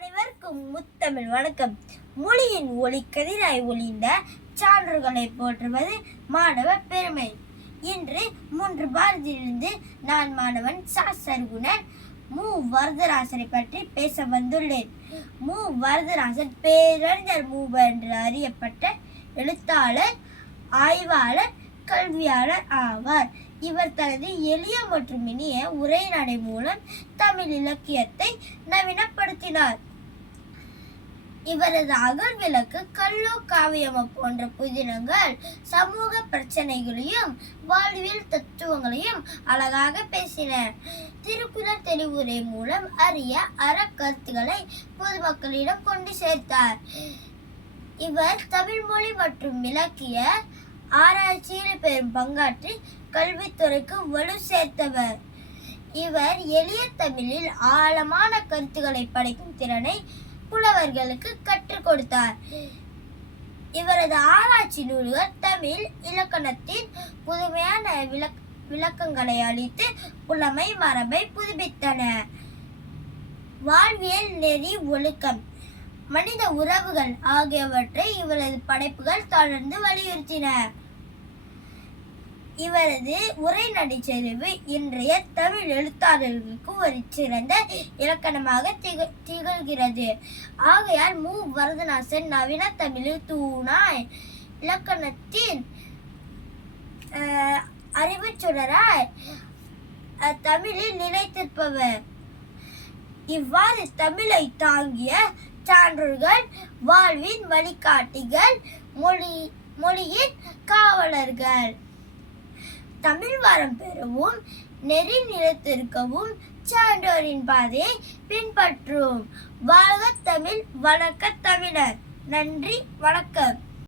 அனைவருக்கும் முத்தமிழ் வணக்கம். மொழியின் ஒளி கதிராய் ஒளிந்த சான்றுகளை போற்றுவது மாணவ பெருமை. இன்று 3 பாரதியிலிருந்து நான் மாணவன் சர்குணன் மு வரதராசனை பற்றி பேச வந்துள்ளேன். மு வரதராசன் பேரறிஞர் மூவர் என்று அறியப்பட்ட எழுத்தாளர், ஆய்வாளர், கல்வியாளர் ஆவார். இவர் தனது எளிய மற்றும் இனிய உரைநடை மூலம் தமிழ் இலக்கியத்தை நவீனப்படுத்தினார். இவரது அகல் விளக்கு, கல்லோ காவியம போன்ற புதினங்கள் சமூக பிரச்சனைகளையும் வாழ்வியல் தத்துவங்களையும் அழகாக பேசின. திருக்குறள் தெளிவுரை மூலம் அரிய அறக்கருத்துக்களை பொதுமக்களிடம் கொண்டு சேர்த்தார். இவர் தமிழ் மொழி மற்றும் இலக்கிய ஆராய்ச்சியில் பெரும் பங்காற்றி கல்வித்துறைக்கு வலு சேர்த்தவர். இவர் எளிய தமிழில் ஆழமான கருத்துக்களை படைக்கும் திறனை புலவர்களுக்கு கற்றுக் கொடுத்தார். இவரது ஆராய்ச்சி நூல்கள் தமிழ் இலக்கணத்தின் புதுமையான விளக்கங்களை அளித்து புலமை மரபை புதுப்பித்தன. வாழ்வியல் நெறி, ஒழுக்கம், மனித உறவுகள் ஆகியவற்றை இவரது படைப்புகள் தொடர்ந்து வலியுறுத்தின. இவரது உரைநடை செறிவு இன்றைய தமிழ் எழுத்தாளர்களுக்கு ஒரு சிறந்த இலக்கணமாக திகழ்கிறது. ஆகையால் மு வரதராசன் நவீன தமிழில் தூணாய், இலக்கணத்தின் அறிவு சுடராய் தமிழில் நிலைத்திருப்பவர். இவ்வாறு தமிழை தாங்கிய சான்றோர்கள் வாழ்வின் வழிகாட்டிகள், மொழியின் காவலர்கள். தமிழ் வரம் பெறவும் நெறி நிலைத்திருக்கவும் சான்றோரின் பாதையை பின்பற்றும். வாழ்க தமிழ், வணக்க தமிழர். நன்றி, வணக்கம்.